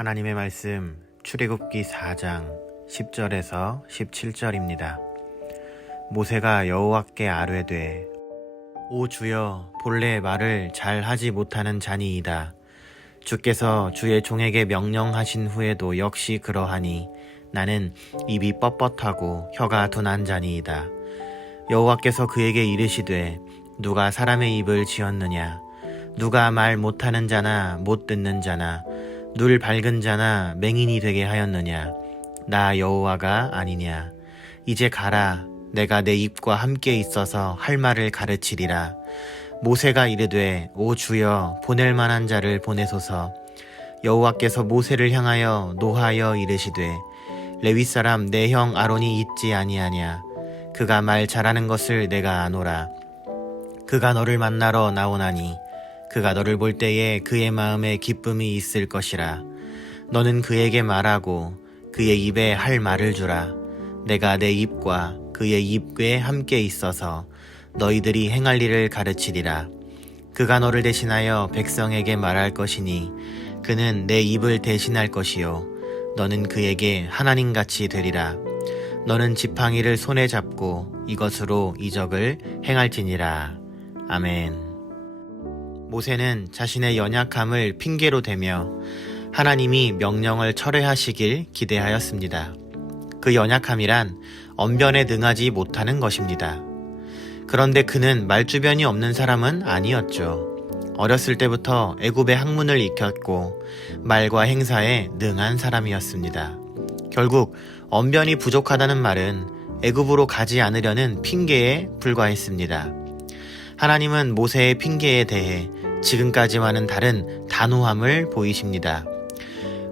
하나님의 말씀 출애굽기 4장 10절에서 17절입니다. 모세가 여호와께 아뢰되 오 주여 본래 말을 잘 하지 못하는 자니이다. 주께서 주의 종에게 명령하신 후에도 역시 그러하니 나는 입이 뻣뻣하고 혀가 둔한 자니이다. 여호와께서 그에게 이르시되 누가 사람의 입을 지었느냐? 누가 말 못하는 자나 못 듣는 자나 눈 밝은 자나 맹인이 되게 하였느냐? 나 여호와가 아니냐? 이제 가라. 내가 내 입과 함께 있어서 할 말을 가르치리라. 모세가 이르되 오 주여 보낼 만한 자를 보내소서. 여호와께서 모세를 향하여 노하여 이르시되 레위 사람 내 형 아론이 있지 아니하냐? 그가 말 잘하는 것을 내가 아노라. 그가 너를 만나러 나오나니 그가 너를 볼 때에 그의 마음에 기쁨이 있을 것이라. 너는 그에게 말하고 그의 입에 할 말을 주라. 내가 내 입과 그의 입에 함께 있어서 너희들이 행할 일을 가르치리라. 그가 너를 대신하여 백성에게 말할 것이니 그는 내 입을 대신할 것이요 너는 그에게 하나님같이 되리라. 너는 지팡이를 손에 잡고 이것으로 이적을 행할지니라. 아멘. 모세는 자신의 연약함을 핑계로 대며 하나님이 명령을 철회하시길 기대하였습니다. 그 연약함이란 언변에 능하지 못하는 것입니다. 그런데 그는 말주변이 없는 사람은 아니었죠. 어렸을 때부터 애굽의 학문을 익혔고 말과 행사에 능한 사람이었습니다. 결국 언변이 부족하다는 말은 애굽으로 가지 않으려는 핑계에 불과했습니다. 하나님은 모세의 핑계에 대해 지금까지와는 다른 단호함을 보이십니다.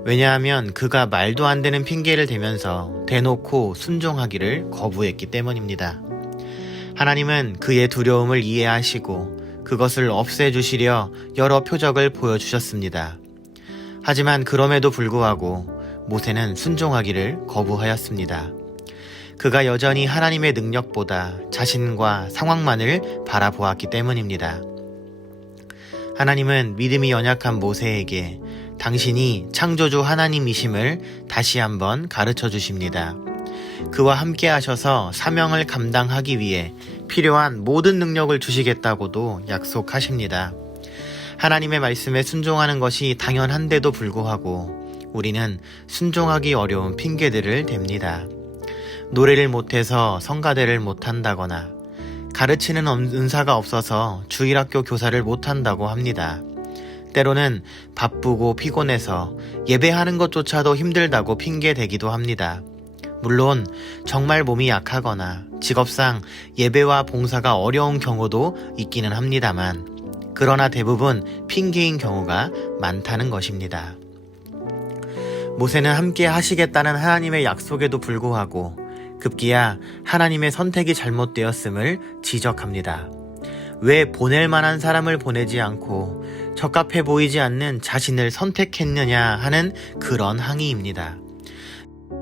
왜냐하면 그가 말도 안 되는 핑계를 대면서 대놓고 순종하기를 거부했기 때문입니다. 하나님은 그의 두려움을 이해하시고 그것을 없애주시려 여러 표적을 보여주셨습니다. 하지만 그럼에도 불구하고 모세는 순종하기를 거부하였습니다. 그가 여전히 하나님의 능력보다 자신과 상황만을 바라보았기 때문입니다. 하나님은 믿음이 연약한 모세에게 당신이 창조주 하나님이심을 다시 한번 가르쳐 주십니다. 그와 함께 하셔서 사명을 감당하기 위해 필요한 모든 능력을 주시겠다고도 약속하십니다. 하나님의 말씀에 순종하는 것이 당연한데도 불구하고 우리는 순종하기 어려운 핑계들을 댑니다. 노래를 못해서 성가대를 못한다거나 가르치는 은사가 없어서 주일학교 교사를 못한다고 합니다. 때로는 바쁘고 피곤해서 예배하는 것조차도 힘들다고 핑계대기도 합니다. 물론 정말 몸이 약하거나 직업상 예배와 봉사가 어려운 경우도 있기는 합니다만 그러나 대부분 핑계인 경우가 많다는 것입니다. 모세는 함께 하시겠다는 하나님의 약속에도 불구하고 급기야 하나님의 선택이 잘못되었음을 지적합니다. 왜 보낼 만한 사람을 보내지 않고 적합해 보이지 않는 자신을 선택했느냐 하는 그런 항의입니다.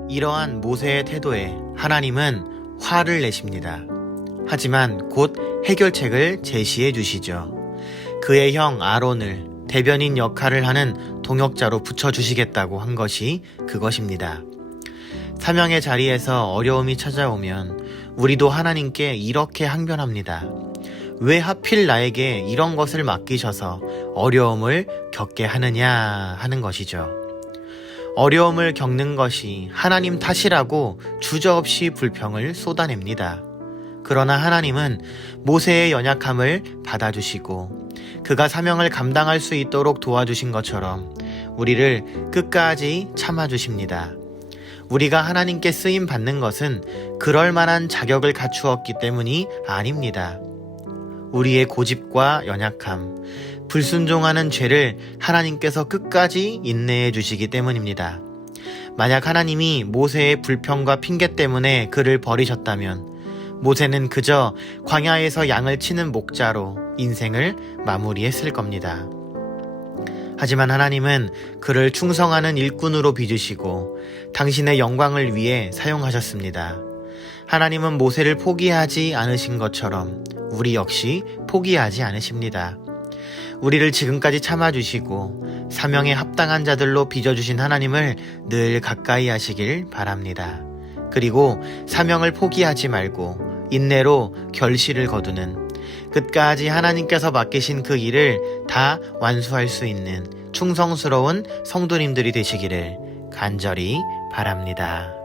이러한 모세의 태도에 하나님은 화를 내십니다. 하지만 곧 해결책을 제시해 주시죠. 그의 형 아론을 대변인 역할을 하는 동역자로 붙여주시겠다고 한 것이 그것입니다. 사명의 자리에서 어려움이 찾아오면 우리도 하나님께 이렇게 항변합니다. 왜 하필 나에게 이런 것을 맡기셔서 어려움을 겪게 하느냐 하는 것이죠. 어려움을 겪는 것이 하나님 탓이라고 주저없이 불평을 쏟아냅니다. 그러나 하나님은 모세의 연약함을 받아주시고 그가 사명을 감당할 수 있도록 도와주신 것처럼 우리를 끝까지 참아주십니다. 우리가 하나님께 쓰임 받는 것은 그럴 만한 자격을 갖추었기 때문이 아닙니다. 우리의 고집과 연약함, 불순종하는 죄를 하나님께서 끝까지 인내해 주시기 때문입니다. 만약 하나님이 모세의 불평과 핑계 때문에 그를 버리셨다면 모세는 그저 광야에서 양을 치는 목자로 인생을 마무리했을 겁니다. 하지만 하나님은 그를 충성하는 일꾼으로 빚으시고 당신의 영광을 위해 사용하셨습니다. 하나님은 모세를 포기하지 않으신 것처럼 우리 역시 포기하지 않으십니다. 우리를 지금까지 참아주시고 사명에 합당한 자들로 빚어주신 하나님을 늘 가까이 하시길 바랍니다. 그리고 사명을 포기하지 말고 인내로 결실을 거두는, 끝까지 하나님께서 맡기신 그 일을 다 완수할 수 있는 충성스러운 성도님들이 되시기를 간절히 바랍니다.